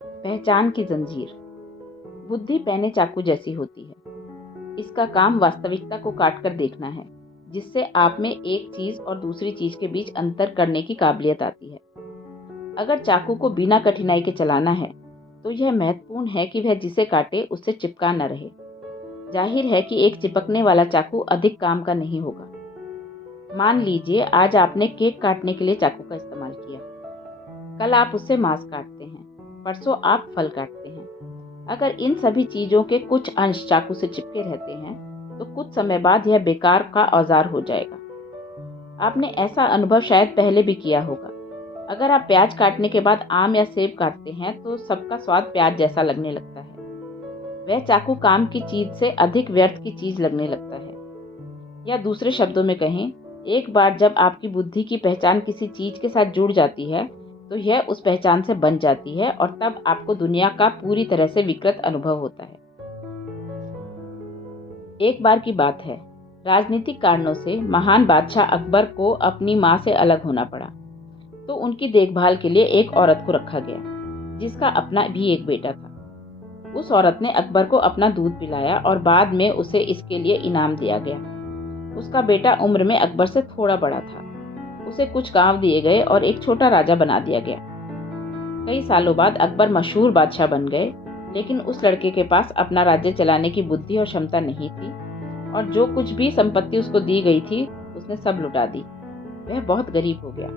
पहचान की जंजीर। बुद्धि पैने चाकू जैसी होती है। इसका काम वास्तविकता को काट कर देखना है, जिससे आप में एक चीज और दूसरी चीज के बीच अंतर करने की काबिलियत आती है। अगर चाकू को बिना कठिनाई के चलाना है, तो यह महत्वपूर्ण है कि वह जिसे काटे उससे चिपका न रहे। जाहिर है कि एक चिपकने वाला चाकू अधिक काम का नहीं होगा। मान लीजिए आज आपने केक काटने के लिए चाकू का इस्तेमाल किया। कल आप उससे मांस काटते हैं, परसों आप फल काटते हैं। अगर इन सभी चीजों के कुछ अंश चाकू से चिपके रहते हैं, तो कुछ समय बाद यह बेकार का औजार हो जाएगा। आपने ऐसा अनुभव शायद पहले भी किया होगा। अगर आप प्याज काटने के बाद आम या सेब काटते हैं, तो सबका स्वाद प्याज जैसा लगने लगता है। वह चाकू काम की चीज से अधिक व्यर्थ की चीज लगने लगता है। या दूसरे शब्दों में कहें, एक बार जब आपकी बुद्धि की पहचान किसी चीज के साथ जुड़ जाती है, तो यह उस पहचान से बन जाती है और तब आपको दुनिया का पूरी तरह से विकृत अनुभव होता है। एक बार की बात है, राजनीतिक कारणों से महान बादशाह अकबर को अपनी मां से अलग होना पड़ा, तो उनकी देखभाल के लिए एक औरत को रखा गया, जिसका अपना भी एक बेटा था। उस औरत ने अकबर को अपना दूध पिलाया और बाद में उसे इसके लिए इनाम दिया गया। उसका बेटा उम्र में अकबर से थोड़ा बड़ा था। उसे कुछ गांव दिए गए और एक छोटा राजा बना दिया गया। कई सालों बाद अकबर मशहूर बादशाह बन गए, लेकिन उस लड़के के पास अपना राज्य चलाने की बुद्धि और क्षमता नहीं थी, और जो कुछ भी संपत्ति उसको दी गई थी उसने सब लुटा दी। वह बहुत गरीब हो गया।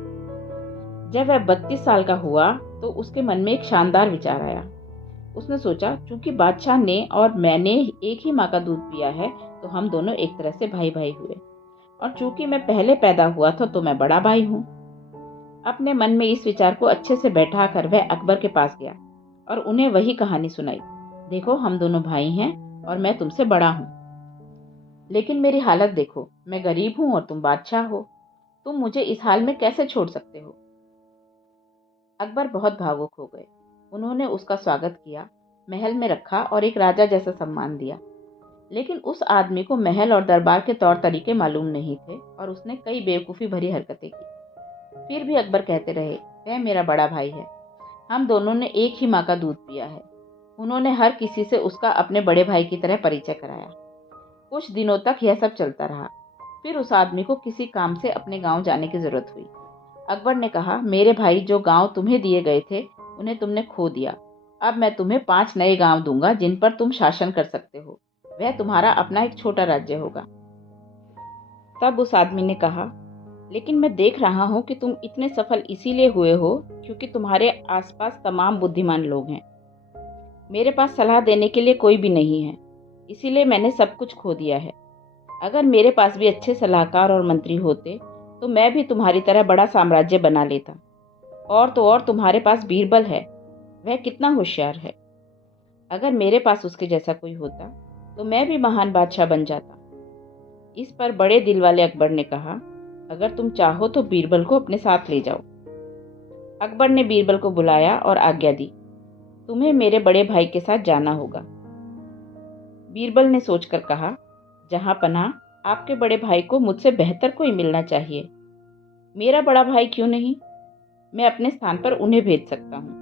जब वह 32 साल का हुआ, तो उसके मन में एक शानदार विचार आया। उसने सोचा, चूंकि बादशाह ने और मैंने एक ही माँ का दूध पिया है, तो हम दोनों एक तरह से भाई भाई हुए, और चूंकि मैं पहले पैदा हुआ था, तो मैं बड़ा भाई हूँ। अपने मन में इस विचार को अच्छे से बैठा कर वह अकबर के पास गया और उन्हें वही कहानी सुनाई। देखो, हम दोनों भाई हैं और मैं तुमसे बड़ा हूँ, लेकिन मेरी हालत देखो, मैं गरीब हूँ और तुम बादशाह हो। तुम मुझे इस हाल में कैसे छोड़ सकते हो? अकबर बहुत भावुक हो गए। उन्होंने उसका स्वागत किया, महल में रखा और एक राजा जैसा सम्मान दिया। लेकिन उस आदमी को महल और दरबार के तौर तरीके मालूम नहीं थे और उसने कई बेवकूफ़ी भरी हरकतें की। फिर भी अकबर कहते रहे, वह मेरा बड़ा भाई है, हम दोनों ने एक ही माँ का दूध पिया है। उन्होंने हर किसी से उसका अपने बड़े भाई की तरह परिचय कराया। कुछ दिनों तक यह सब चलता रहा। फिर उस आदमी को किसी काम से अपने गांव जाने की जरूरत हुई। अकबर ने कहा, मेरे भाई जो गांव तुम्हें दिए गए थे, उन्हें तुमने खो दिया। अब मैं तुम्हें 5 नए गांव दूंगा जिन पर तुम शासन कर सकते हो। वह तुम्हारा अपना एक छोटा राज्य होगा। तब उस आदमी ने कहा, लेकिन मैं देख रहा हूं कि तुम इतने सफल इसीलिए हुए हो क्योंकि तुम्हारे आसपास तमाम बुद्धिमान लोग हैं। मेरे पास सलाह देने के लिए कोई भी नहीं है, इसीलिए मैंने सब कुछ खो दिया है। अगर मेरे पास भी अच्छे सलाहकार और मंत्री होते, तो मैं भी तुम्हारी तरह बड़ा साम्राज्य बना लेता। और तो और तुम्हारे पास बीरबल है, वह कितना होशियार है। अगर मेरे पास उसके जैसा कोई होता, तो मैं भी महान बादशाह बन जाता। इस पर बड़े दिल वाले अकबर ने कहा, अगर तुम चाहो तो बीरबल को अपने साथ ले जाओ। अकबर ने बीरबल को बुलाया और आज्ञा दी, तुम्हें मेरे बड़े भाई के साथ जाना होगा। बीरबल ने सोचकर कहा, जहां पनाह, आपके बड़े भाई को मुझसे बेहतर कोई मिलना चाहिए। मेरा बड़ा भाई क्यों नहीं? मैं अपने स्थान पर उन्हें भेज सकता हूँ।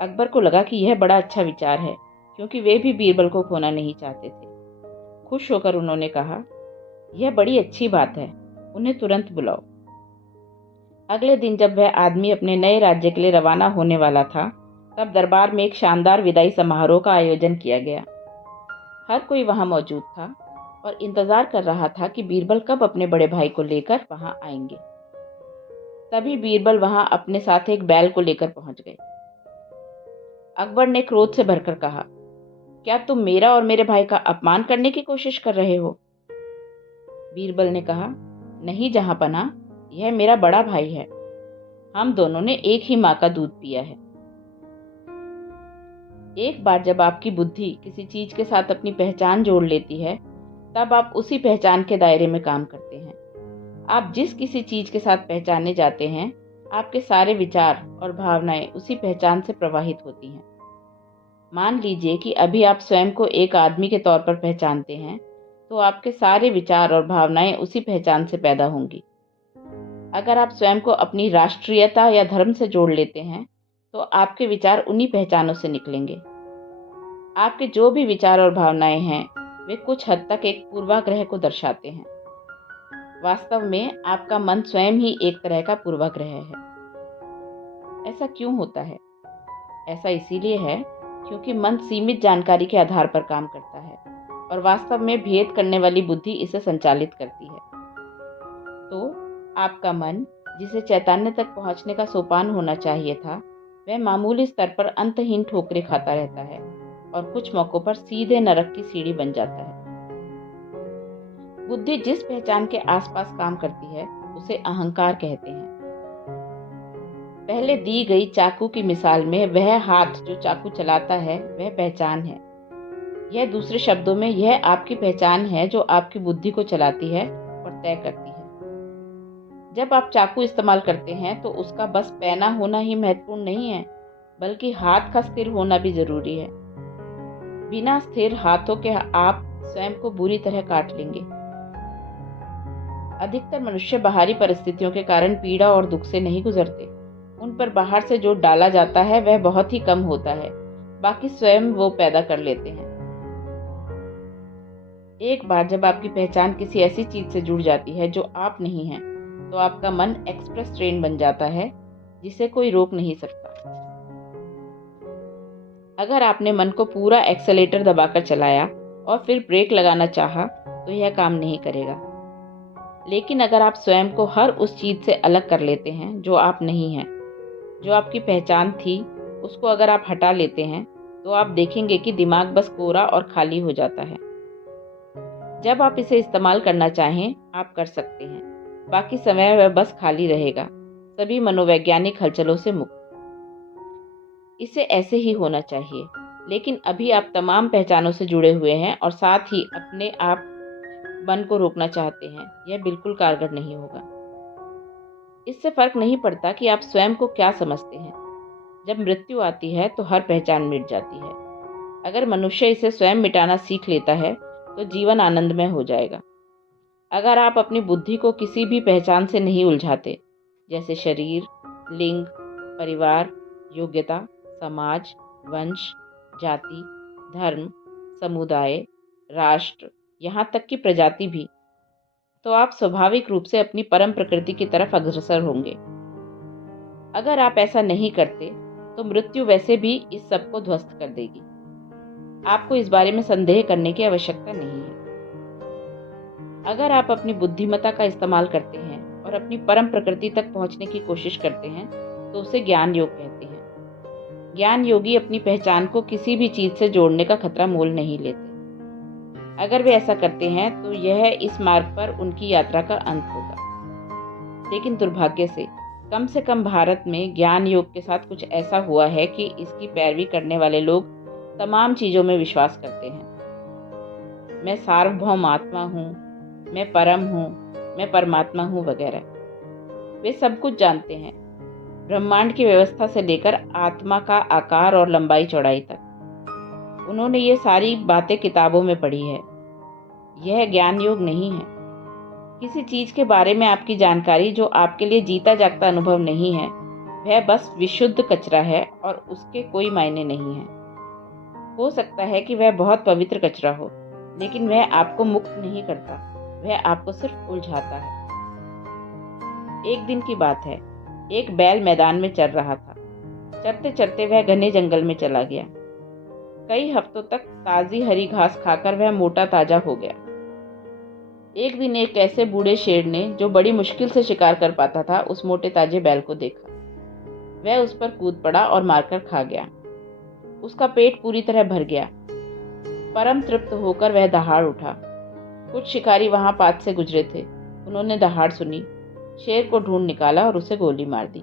अकबर को लगा कि यह बड़ा अच्छा विचार है, क्योंकि वे भी बीरबल को खोना नहीं चाहते थे। खुश होकर उन्होंने कहा, यह बड़ी अच्छी बात है, उन्हें तुरंत बुलाओ। अगले दिन जब वह आदमी अपने नए राज्य के लिए रवाना होने वाला था, तब दरबार में एक शानदार विदाई समारोह का आयोजन किया गया। हर कोई वहां मौजूद था और इंतजार कर रहा था कि बीरबल कब अपने बड़े भाई को लेकर वहां आएंगे। तभी बीरबल वहां अपने साथ एक बैल को लेकर पहुंच गए। अकबर ने क्रोध से भरकर कहा, क्या तुम मेरा और मेरे भाई का अपमान करने की कोशिश कर रहे हो? बीरबल ने कहा, नहीं जहांपनाह, यह मेरा बड़ा भाई है। हम दोनों ने एक ही माँ का दूध पिया है। एक बार जब आपकी बुद्धि किसी चीज के साथ अपनी पहचान जोड़ लेती है, तब आप उसी पहचान के दायरे में काम करते हैं। आप जिस किसी चीज के साथ पहचाने जाते हैं, आपके सारे विचार और भावनाएं उसी पहचान से प्रवाहित होती हैं। मान लीजिए कि अभी आप स्वयं को एक आदमी के तौर पर पहचानते हैं, तो आपके सारे विचार और भावनाएं उसी पहचान से पैदा होंगी। अगर आप स्वयं को अपनी राष्ट्रीयता या धर्म से जोड़ लेते हैं, तो आपके विचार उन्हीं पहचानों से निकलेंगे। आपके जो भी विचार और भावनाएं हैं वे कुछ हद तक एक पूर्वाग्रह को दर्शाते हैं। वास्तव में आपका मन स्वयं ही एक तरह का पूर्वाग्रह है। ऐसा क्यों होता है? ऐसा इसीलिए है क्योंकि मन सीमित जानकारी के आधार पर काम करता है और वास्तव में भेद करने वाली बुद्धि इसे संचालित करती है। तो आपका मन, जिसे चैतन्य तक पहुंचने का सोपान होना चाहिए था, वह मामूली स्तर पर अंतहीन ठोकरें खाता रहता है और कुछ मौकों पर सीधे नरक की सीढ़ी बन जाता है। बुद्धि जिस पहचान के आसपास काम करती है उसे अहंकार कहते हैं। पहले दी गई चाकू की मिसाल में वह हाथ जो चाकू चलाता है वह पहचान है। यह दूसरे शब्दों में यह आपकी पहचान है जो आपकी बुद्धि को चलाती है और तय करती है। जब आप चाकू इस्तेमाल करते हैं तो उसका बस पैना होना ही महत्वपूर्ण नहीं है, बल्कि हाथ का स्थिर होना भी जरूरी है। बिना स्थिर हाथों के आप स्वयं को बुरी तरह काट लेंगे। अधिकतर मनुष्य बाहरी परिस्थितियों के कारण पीड़ा और दुख से नहीं गुजरते। उन पर बाहर से जो डाला जाता है वह बहुत ही कम होता है, बाकी स्वयं वो पैदा कर लेते हैं। एक बार जब आपकी पहचान किसी ऐसी चीज से जुड़ जाती है जो आप नहीं हैं, तो आपका मन एक्सप्रेस ट्रेन बन जाता है जिसे कोई रोक नहीं सकता। अगर आपने मन को पूरा एक्सेलेरेटर दबाकर चलाया और फिर ब्रेक लगाना चाहा तो यह काम नहीं करेगा। लेकिन अगर आप स्वयं को हर उस चीज से अलग कर लेते हैं जो आप नहीं हैं, जो आपकी पहचान थी, उसको अगर आप हटा लेते हैं तो आप देखेंगे कि दिमाग बस कोरा और खाली हो जाता है। जब आप इसे इस्तेमाल करना चाहें आप कर सकते हैं, बाकी समय वह बस खाली रहेगा, सभी मनोवैज्ञानिक हलचलों से मुक्त। इसे ऐसे ही होना चाहिए, लेकिन अभी आप तमाम पहचानों से जुड़े हुए हैं और साथ ही अपने आप मन को रोकना चाहते हैं। यह बिल्कुल कारगर नहीं होगा। इससे फर्क नहीं पड़ता कि आप स्वयं को क्या समझते हैं। जब मृत्यु आती है तो हर पहचान मिट जाती है। अगर मनुष्य इसे स्वयं मिटाना सीख लेता है तो जीवन आनंदमय हो जाएगा। अगर आप अपनी बुद्धि को किसी भी पहचान से नहीं उलझाते, जैसे शरीर, लिंग, परिवार, योग्यता, समाज, वंश, जाति, धर्म, समुदाय, राष्ट्र, यहाँ तक कि प्रजाति भी, तो आप स्वाभाविक रूप से अपनी परम प्रकृति की तरफ अग्रसर होंगे। अगर आप ऐसा नहीं करते तो मृत्यु वैसे भी इस सब को ध्वस्त कर देगी। आपको इस बारे में संदेह करने की आवश्यकता नहीं है। अगर आप अपनी बुद्धिमत्ता का इस्तेमाल करते हैं और अपनी परम प्रकृति तक पहुंचने की कोशिश करते हैं तो उसे ज्ञान योग कहते हैं। ज्ञान योगी अपनी पहचान को किसी भी चीज से जोड़ने का खतरा मोल नहीं लेते। अगर वे ऐसा करते हैं तो यह इस मार्ग पर उनकी यात्रा का अंत होगा। लेकिन दुर्भाग्य से कम भारत में ज्ञान योग के साथ कुछ ऐसा हुआ है कि इसकी पैरवी करने वाले लोग तमाम चीजों में विश्वास करते हैं। मैं सार्वभौम आत्मा हूँ, मैं परम हूँ, मैं परमात्मा हूँ वगैरह। वे सब कुछ जानते हैं, ब्रह्मांड की व्यवस्था से लेकर आत्मा का आकार और लंबाई चौड़ाई तक। उन्होंने ये सारी बातें किताबों में पढ़ी है। यह ज्ञान योग नहीं है। किसी चीज के बारे में आपकी जानकारी जो आपके लिए जीता जागता अनुभव नहीं है, वह बस विशुद्ध कचरा है और उसके कोई मायने नहीं है। हो सकता है कि वह बहुत पवित्र कचरा हो, लेकिन वह आपको मुक्त नहीं करता, वह आपको सिर्फ उलझाता है। एक दिन की बात है, एक बैल मैदान में चर रहा था। चरते चरते वह घने जंगल में चला गया। कई हफ्तों तक ताजी हरी घास खाकर वह मोटा ताजा हो गया। एक दिन एक ऐसे बूढ़े शेर ने, जो बड़ी मुश्किल से शिकार कर पाता था, उस मोटे ताजे बैल को देखा। वह उस पर कूद पड़ा और मारकर खा गया। उसका पेट पूरी तरह भर गया। परम तृप्त होकर वह दहाड़ उठा। कुछ शिकारी वहां पास से गुजरे थे। उन्होंने दहाड़ सुनी, शेर को ढूंढ निकाला और उसे गोली मार दी।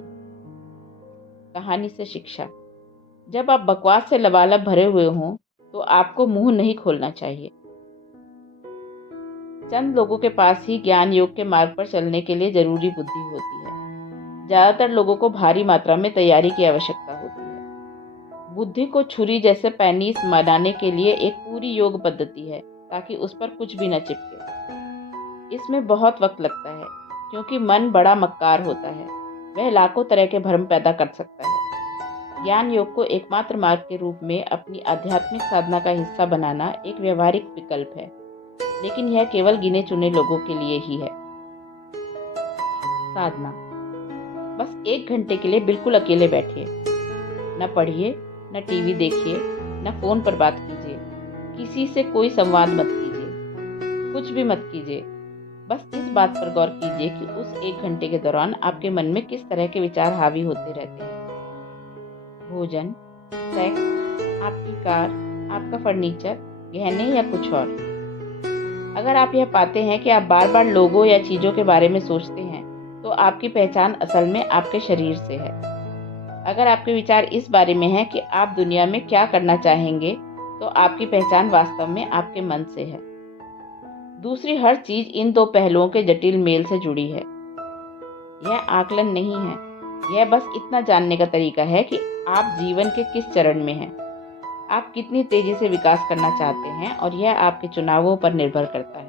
कहानी से शिक्षा: जब आप बकवास से लबालब भरे हुए हों तो आपको मुंह नहीं खोलना चाहिए। चंद लोगों के पास ही ज्ञान योग के मार्ग पर चलने के लिए जरूरी बुद्धि होती है। ज्यादातर लोगों को भारी मात्रा में तैयारी की आवश्यकता होती है। बुद्धि को छुरी जैसे पैनीस बनाने के लिए एक पूरी योग पद्धति है, ताकि उस पर कुछ भी न चिपके। इसमें बहुत वक्त लगता है, क्योंकि मन बड़ा मक्कार होता है। वह लाखों तरह के भ्रम पैदा कर सकता है। ज्ञान योग को एकमात्र मार्ग के रूप में अपनी आध्यात्मिक साधना का हिस्सा बनाना एक व्यवहारिक विकल्प है, लेकिन यह केवल गिने चुने लोगों के लिए ही है। साधना। बस 1 घंटे के लिए बिल्कुल अकेले बैठिए। न पढ़िए, न टीवी देखिए, न फोन पर बात कीजिए, किसी से कोई संवाद मत कीजिए, कुछ भी मत कीजिए। बस इस बात पर गौर कीजिए कि उस 1 घंटे के दौरान आपके मन में किस तरह के विचार हावी होते रहते हैं। भोजन, सेक्स, आपकी कार, आपका फर्नीचर, गहने या कुछ और। अगर आप यह पाते हैं कि आप बार बार लोगों या चीज़ों के बारे में सोचते हैं, तो आपकी पहचान असल में आपके शरीर से है। अगर आपके विचार इस बारे में हैं कि आप दुनिया में क्या करना चाहेंगे, तो आपकी पहचान वास्तव में आपके मन से है। दूसरी हर चीज़ इन 2 पहलुओं के जटिल मेल से जुड़ी है। यह आकलन नहीं है, यह बस इतना जानने का तरीका है कि आप जीवन के किस चरण में हैं, आप कितनी तेजी से विकास करना चाहते हैं, और यह आपके चुनावों पर निर्भर करता है।